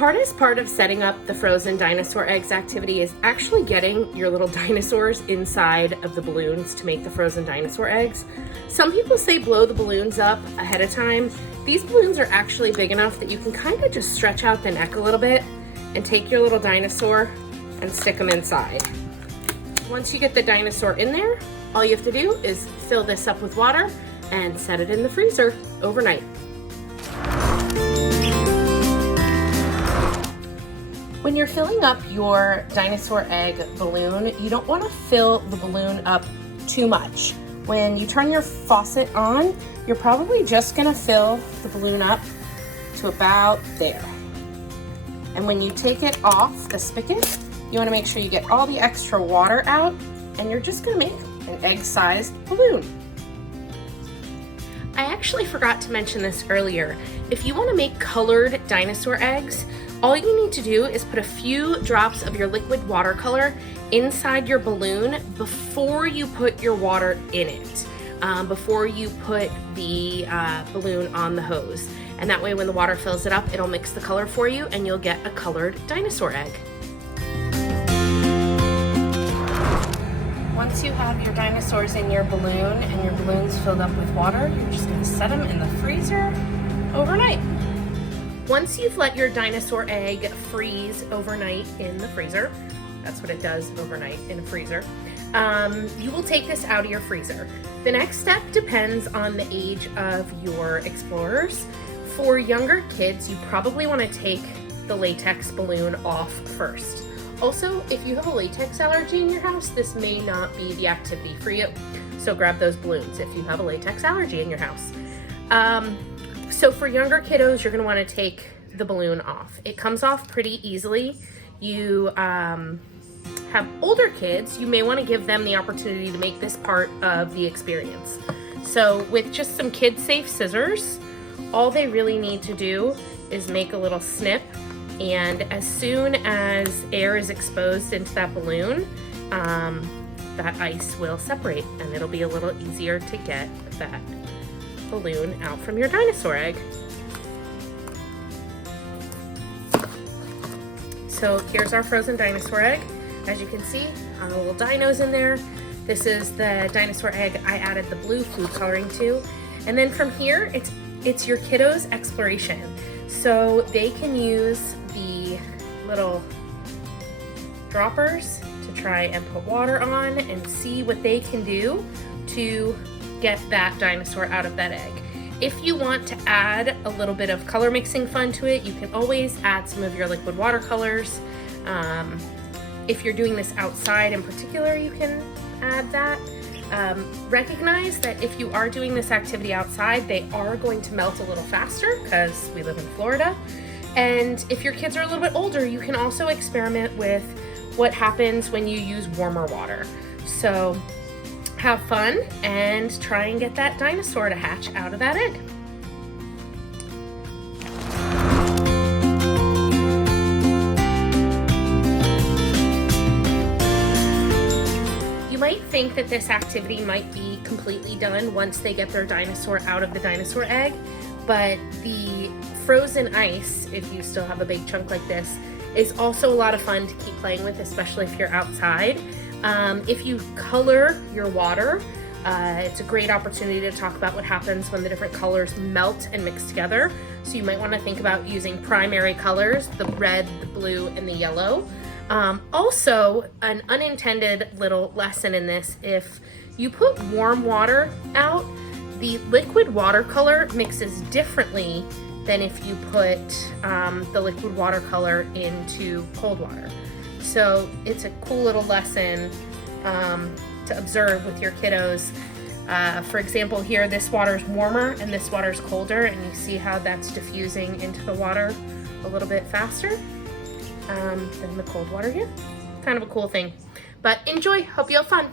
hardest part of setting up the frozen dinosaur eggs activity is actually getting your little dinosaurs inside of the balloons to make the frozen dinosaur eggs. Some people say blow the balloons up ahead of time. These balloons are actually big enough that you can kind of just stretch out the neck a little bit and take your little dinosaur and stick them inside. Once you get the dinosaur in there, all you have to do is fill this up with water and set it in the freezer overnight. When you're filling up your dinosaur egg balloon, you don't want to fill the balloon up too much. When you turn your faucet on, you're probably just going to fill the balloon up to about there. And when you take it off the spigot, you want to make sure you get all the extra water out, and you're just going to make an egg-sized balloon. I actually forgot to mention this earlier. If you want to make colored dinosaur eggs, all you need to do is put a few drops of your liquid watercolor inside your balloon before you put your water in it, before you put the balloon on the hose. And that way when the water fills it up, it'll mix the color for you and you'll get a colored dinosaur egg. Once you have your dinosaurs in your balloon and your balloon's filled up with water, you're just going to set them in the freezer overnight. Once you've let your dinosaur egg freeze overnight in the freezer, that's what it does overnight in a freezer, you will take this out of your freezer. The next step depends on the age of your explorers. For younger kids, you probably want to take the latex balloon off first. Also, if you have a latex allergy in your house, this may not be the activity for you. So grab those balloons if you have a latex allergy in your house. So for younger kiddos, you're going to want to take the balloon off. It comes off pretty easily. You have older kids, you may want to give them the opportunity to make this part of the experience. So with just some kid-safe scissors, all they really need to do is make a little snip, and as soon as air is exposed into that balloon, that ice will separate and it'll be a little easier to get that balloon out from your dinosaur egg. So here's our frozen dinosaur egg. As you can see, the little dinos in there. This is the dinosaur egg I added the blue food coloring to. And then from here, it's your kiddos' exploration. So they can use the little droppers to try and put water on and see what they can do to get that dinosaur out of that egg. If you want to add a little bit of color mixing fun to it, you can always add some of your liquid watercolors. If you're doing this outside in particular, you can add that. Recognize that if you are doing this activity outside, they are going to melt a little faster because we live in Florida. And if your kids are a little bit older, you can also experiment with what happens when you use warmer water. So have fun and try and get that dinosaur to hatch out of that egg. You might think that this activity might be completely done once they get their dinosaur out of the dinosaur egg, but the frozen ice, if you still have a big chunk like this, is also a lot of fun to keep playing with, especially if you're outside. If you color your water, it's a great opportunity to talk about what happens when the different colors melt and mix together. So you might want to think about using primary colors, the red, the blue, and the yellow. Also, an unintended little lesson in this, if you put warm water out, the liquid watercolor mixes differently than if you put the liquid watercolor into cold water. So it's a cool little lesson to observe with your kiddos. For example, here this water is warmer and this water is colder, and you see how that's diffusing into the water a little bit faster than the cold water here. Kind of a cool thing. But enjoy, hope you have fun.